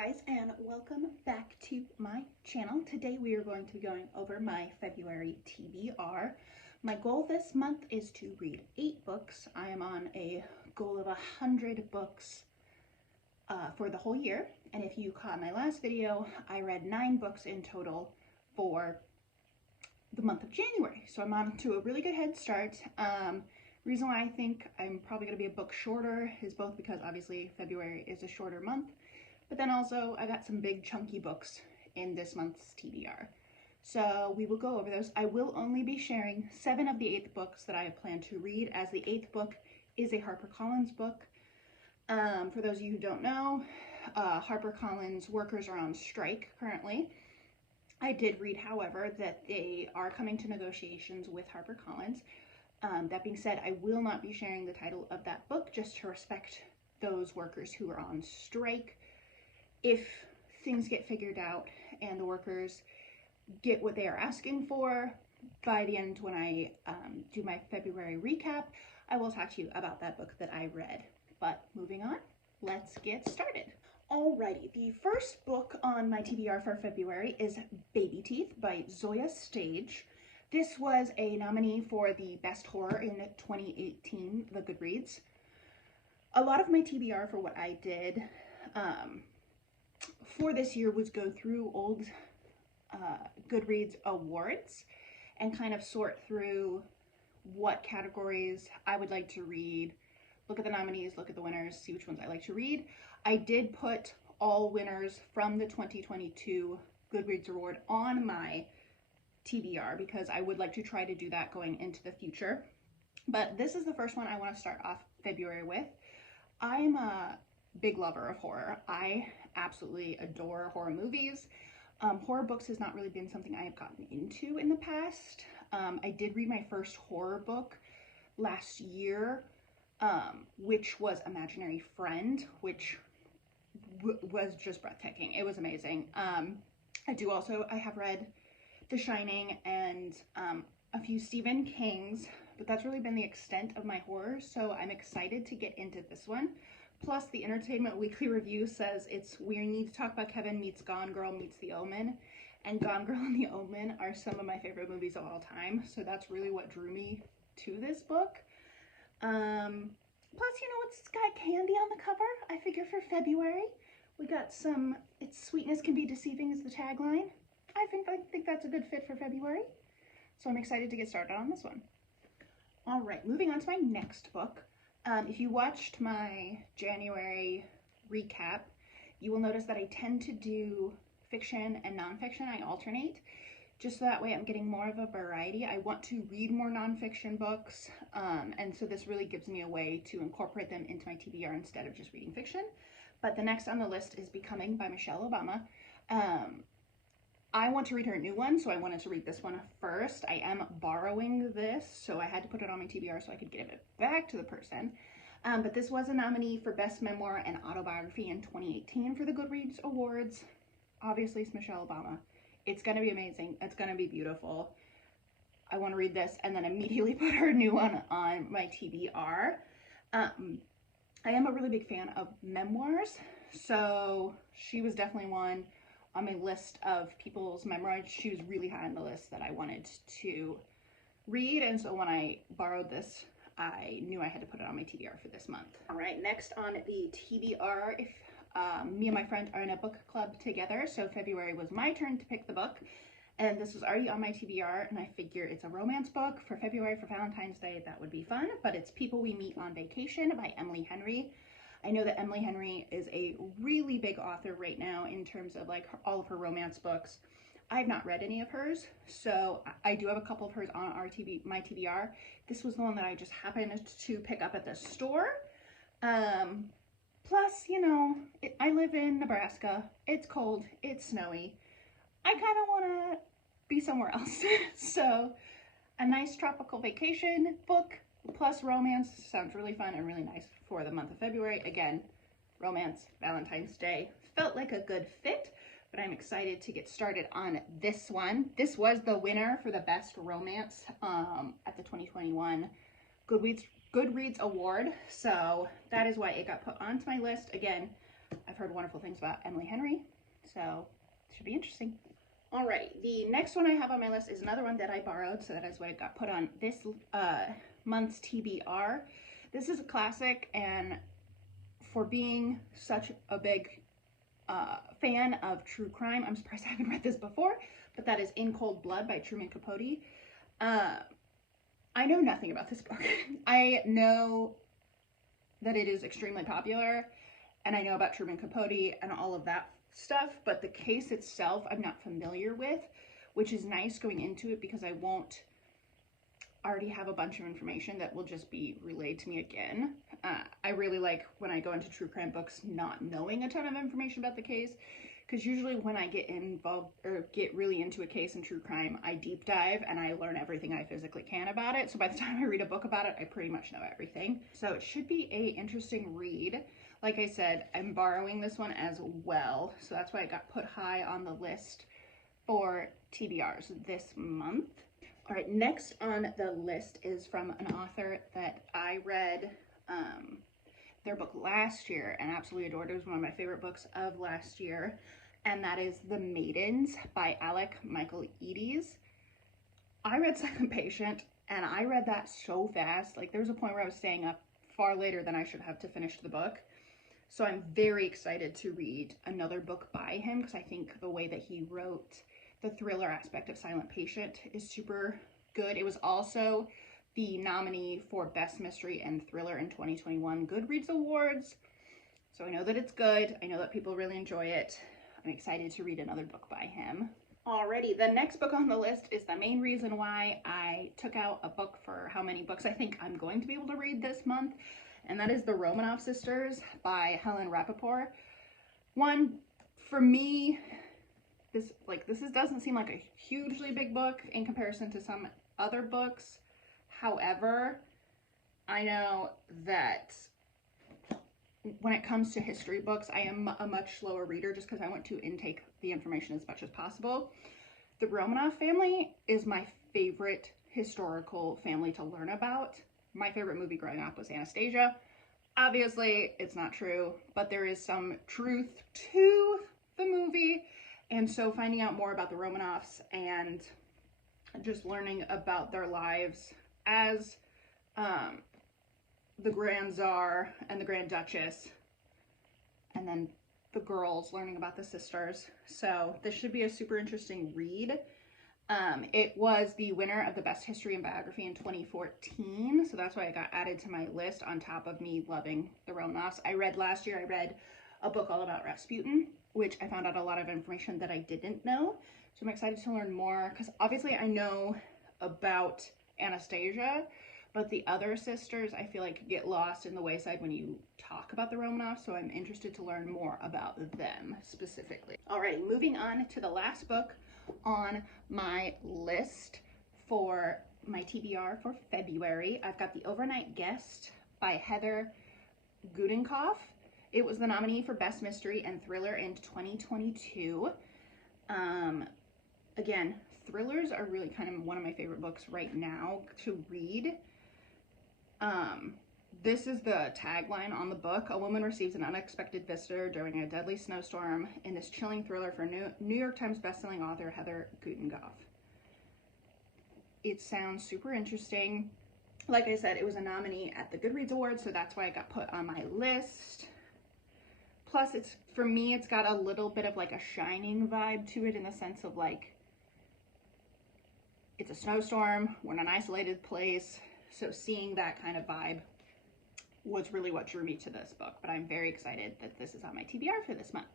guys, and welcome back to my channel. Today we are going to be going over my February TBR. My goal this month is to read 8 books. I am on a goal of 100 books for the whole year, and if you caught my last video, I read 9 books in total for the month of January. So I'm on to a really good head start. Reason why I think I'm probably going to be a book shorter is both because obviously February is a shorter month, but then also I got some big chunky books in this month's TBR. So we will go over those. I will only be sharing 7 of the 8 books that I have planned to read, as the 8th book is a HarperCollins book. For those of you who don't know, HarperCollins workers are on strike currently. I did read, however, that they are coming to negotiations with HarperCollins. That being said, I will not be sharing the title of that book just to respect those workers who are on strike. If things get figured out and the workers get what they are asking for, by the end when I do my February recap, I will talk to you about that book that I read. But moving on, let's get started. Alrighty, the first book on my TBR for February is Baby Teeth by Zoya Stage. This was a nominee for the Best Horror in 2018, the Goodreads. A lot of my TBR for what I did for this year was go through old Goodreads awards and kind of sort through what categories I would like to read, look at the nominees, look at the winners, see which ones I like to read. I did put all winners from the 2022 Goodreads award on my TBR because I would like to try to do that going into the future. But this is the first one I want to start off February with. I'm a big lover of horror. I absolutely adore horror movies. Horror books has not really been something I have gotten into in the past. I did read my first horror book last year, which was Imaginary Friend, which was just breathtaking. It was amazing. I have read The Shining and a few Stephen Kings, but that's really been the extent of my horror, so I'm excited to get into this one. Plus, the Entertainment Weekly review says we need to talk about Kevin meets Gone Girl meets The Omen, and Gone Girl and The Omen are some of my favorite movies of all time, so that's really what drew me to this book. Plus, you know, it's got candy on the cover. I figure for February, we got some, "Its sweetness can be deceiving" is the tagline. I think that's a good fit for February, so I'm excited to get started on this one. All right, moving on to my next book. If you watched my January recap, you will notice that I tend to do fiction and nonfiction. I alternate, just so that way I'm getting more of a variety. I want to read more nonfiction books, and so this really gives me a way to incorporate them into my TBR instead of just reading fiction. But the next on the list is Becoming by Michelle Obama. I want to read her new one, so I wanted to read this one first. I am borrowing this, so I had to put it on my TBR so I could give it back to the person. But this was a nominee for Best Memoir and Autobiography in 2018 for the Goodreads Awards. Obviously, it's Michelle Obama. It's going to be amazing. It's going to be beautiful. I want to read this and then immediately put her new one on my TBR. I am a really big fan of memoirs, so she was definitely one on my list of people's memoirs. She was really high on the list that I wanted to read, and so when I borrowed this, I knew I had to put it on my TBR for this month. All right, next on the TBR, if me and my friend are in a book club together, so February was my turn to pick the book, and this was already on my TBR, and I figure it's a romance book for February for Valentine's Day. That would be fun, but it's People We Meet on Vacation by Emily Henry. I know that Emily Henry is a really big author right now in terms of like all of her romance books. I've not read any of hers, so I do have a couple of hers on my TBR. This was the one that I just happened to pick up at the store. Plus, you know, I live in Nebraska. It's cold, it's snowy. I kind of want to be somewhere else. So a nice tropical vacation book plus romance sounds really fun and really nice for the month of February. Again, romance, Valentine's Day felt like a good fit, but I'm excited to get started on this one. This was the winner for the Best Romance at the 2021 Goodreads Award, so that is why it got put onto my list. Again, I've heard wonderful things about Emily Henry, so it should be interesting. Alright, the next one I have on my list is another one that I borrowed, so that is why it got put on this month's TBR. This is a classic, and for being such a big fan of true crime, I'm surprised I haven't read this before, but that is In Cold Blood by Truman Capote. I know nothing about this book. I know that it is extremely popular, and I know about Truman Capote and all of that stuff, but the case itself I'm not familiar with, which is nice going into it because I won't already have a bunch of information that will just be relayed to me again. I really like when I go into true crime books not knowing a ton of information about the case, because usually when I get involved or get really into a case in true crime, I deep dive and I learn everything I physically can about it. So by the time I read a book about it, I pretty much know everything. So it should be a interesting read. Like I said, I'm borrowing this one as well, so that's why it got put high on the list for TBRs this month. All right, next on the list is from an author that I read their book last year and absolutely adored. It was one of my favorite books of last year, and that is The Maidens by Alec Michael Eads. I read Silent Patient, and I read that so fast. Like, there was a point where I was staying up far later than I should have to finish the book. So I'm very excited to read another book by him, because I think the way that he wrote the thriller aspect of Silent Patient is super good. It was also the nominee for Best Mystery and Thriller in 2021 Goodreads Awards. So I know that it's good. I know that people really enjoy it. I'm excited to read another book by him. Alrighty, the next book on the list is the main reason why I took out a book for how many books I think I'm going to be able to read this month, and that is The Romanoff Sisters by Helen Rappaport. One, for me, this doesn't seem like a hugely big book in comparison to some other books. However, I know that when it comes to history books, I am a much slower reader just because I want to intake the information as much as possible. The Romanoff family is my favorite historical family to learn about. My favorite movie growing up was Anastasia. Obviously, it's not true, but there is some truth to the movie. And so finding out more about the Romanoffs and just learning about their lives as the Grand Tsar and the Grand Duchess, and then the girls learning about the sisters. So this should be a super interesting read. It was the winner of the Best History and Biography in 2014, so that's why it got added to my list on top of me loving the Romanoffs. Last year I read a book all about Rasputin, which I found out a lot of information that I didn't know. So I'm excited to learn more, because obviously I know about Anastasia, but the other sisters I feel like get lost in the wayside when you talk about the Romanovs, so I'm interested to learn more about them specifically. Alright, moving on to the last book on my list for my TBR for February. I've got The Overnight Guest by Heather Gudenkoff. It was the nominee for Best Mystery and Thriller in 2022. Again, thrillers are really kind of one of my favorite books right now to read. This is the tagline on the book. A woman receives an unexpected visitor during a deadly snowstorm in this chilling thriller for New York Times bestselling author Heather Gudenkoff. It sounds super interesting. Like I said, it was a nominee at the Goodreads Awards, so that's why it got put on my list. Plus, for me, it's got a little bit of like a Shining vibe to it, in the sense of like, it's a snowstorm, we're in an isolated place, so seeing that kind of vibe was really what drew me to this book. But I'm very excited that this is on my TBR for this month.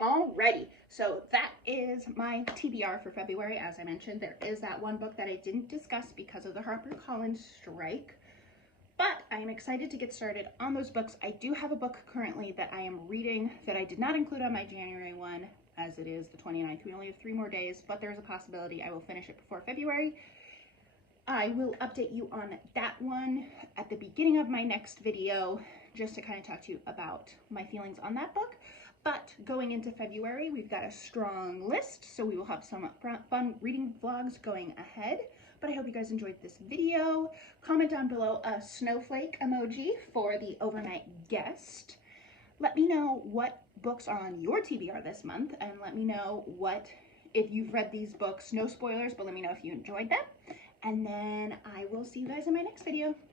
Alrighty, so that is my TBR for February. As I mentioned, there is that one book that I didn't discuss because of the HarperCollins strike, but I am excited to get started on those books. I do have a book currently that I am reading that I did not include on my January one, as it is the 29th. We only have 3 more days, but there's a possibility I will finish it before February. I will update you on that one at the beginning of my next video, just to kind of talk to you about my feelings on that book. But going into February, we've got a strong list, so we will have some fun reading vlogs going ahead. But I hope you guys enjoyed this video. Comment down below a snowflake emoji for The Overnight Guest. Let me know what books are on your TBR this month, and let me know if you've read these books. No spoilers, but let me know if you enjoyed them. And then I will see you guys in my next video.